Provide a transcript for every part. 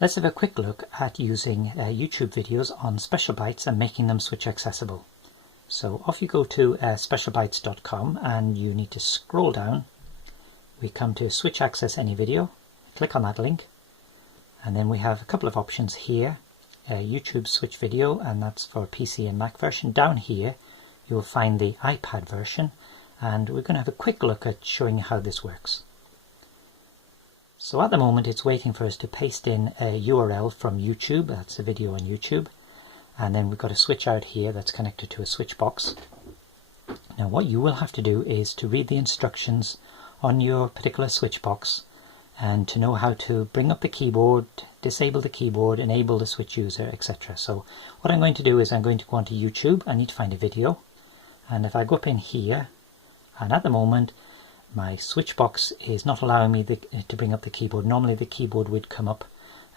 Let's have a quick look at using YouTube videos on Specialbites and making them switch accessible. So off you go to specialbites.com and you need to scroll down. We come to switch access any video, click on that link, and then we have a couple of options here. YouTube switch video, and that's for PC and Mac version. Down here you will find the iPad version, and we're going to have a quick look at showing you how this works. So at the moment it's waiting for us to paste in a URL from YouTube. That's a video on YouTube, and then we've got a switch out here that's connected to a switch box. Now what you will have to do is to read the instructions on your particular switch box and to know how to bring up the keyboard, disable the keyboard, enable the switch user, etc. So what I'm going to do is I'm going to go onto YouTube. I need to find a video, and if I go up in here, and at the moment my switch box is not allowing me to bring up the keyboard. Normally the keyboard would come up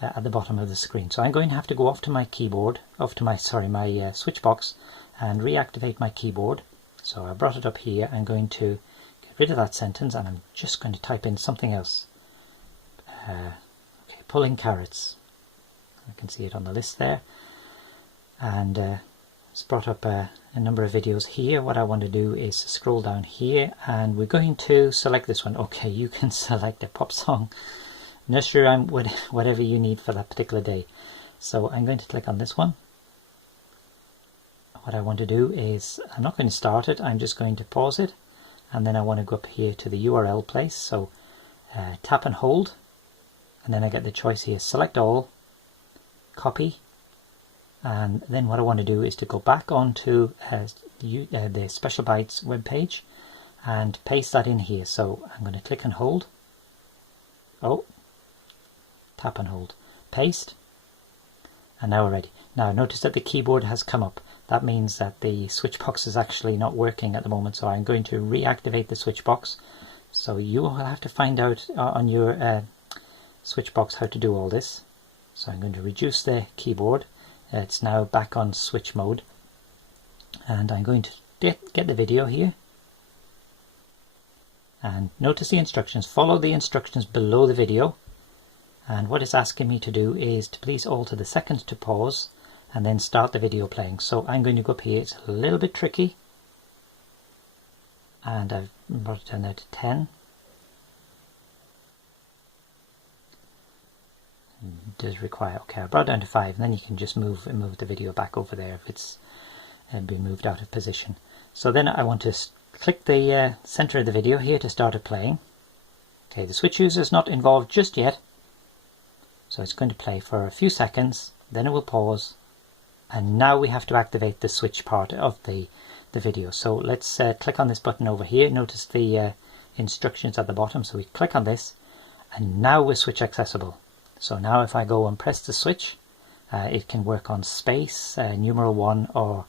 at the bottom of the screen. So I'm going to have to go off to my keyboard, my switch box, and reactivate my keyboard. So I brought it up here. I'm going to get rid of that sentence and I'm just going to type in something else. Okay, pulling carrots. I can see it on the list there. And it's brought up a number of videos here. What I want to do is scroll down here and we're going to select this one. Okay, you can select a pop song, nursery rhyme, whatever you need for that particular day. So I'm going to click on this one. What I want to do is, I'm not going to start it, I'm just going to pause it, and then I want to go up here to the URL place. So tap and hold, and then I get the choice here, select all, copy. And then what I want to do is to go back onto the Specialbites webpage and paste that in here. So I'm going to click and hold. Oh, tap and hold, paste, and now we're ready. Now notice that the keyboard has come up. That means that the switch box is actually not working at the moment. So I'm going to reactivate the switch box. So you will have to find out on your switch box how to do all this. So I'm going to reduce the keyboard. It's now back on switch mode, and I'm going to get the video here, and notice the instructions. Follow the instructions below the video, and what it's asking me to do is to please alter the seconds to pause and then start the video playing. So I'm going to go up here. It's a little bit tricky, and I've brought it down there to 10. Does require, okay, I brought it down to 5, and then you can just move the video back over there if it's been moved out of position. So then I want to click the center of the video here to start it playing. Okay, the switch user is not involved just yet, so it's going to play for a few seconds, then it will pause, and now we have to activate the switch part of the video. So let's click on this button over here. Notice the instructions at the bottom, so we click on this, and now we're switch accessible. So now if I go and press the switch, it can work on space, numeral 1, or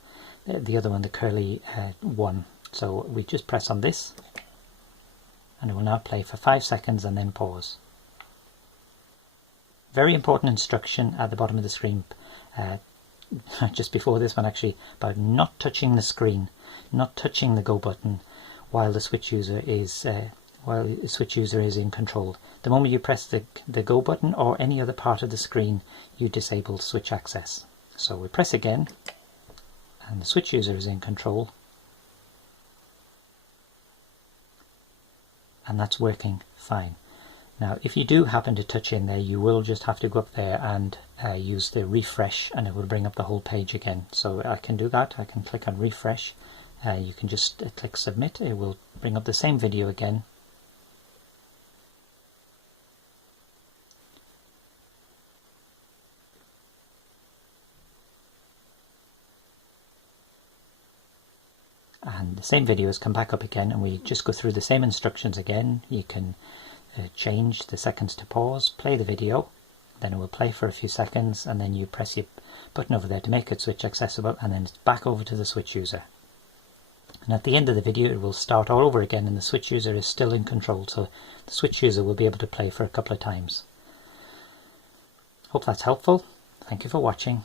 the other one, the curly 1. So we just press on this, and it will now play for 5 seconds and then pause. Very important instruction at the bottom of the screen, just before this one actually, about not touching the screen, not touching the go button while the switch user is in control. The moment you press the go button or any other part of the screen, you disable switch access. So we press again, and the switch user is in control, and that's working fine. Now if you do happen to touch in there, you will just have to go up there and use the refresh, and it will bring up the whole page again. So I can do that. I can click on refresh. You can just click submit. It will bring up the same video again. And the same video has come back up again, and we just go through the same instructions again. You can change the seconds to pause, play the video, then it will play for a few seconds, and then you press your button over there to make it switch accessible, and then it's back over to the switch user. And at the end of the video it will start all over again, and the switch user is still in control, so the switch user will be able to play for a couple of times. Hope that's helpful. Thank you for watching.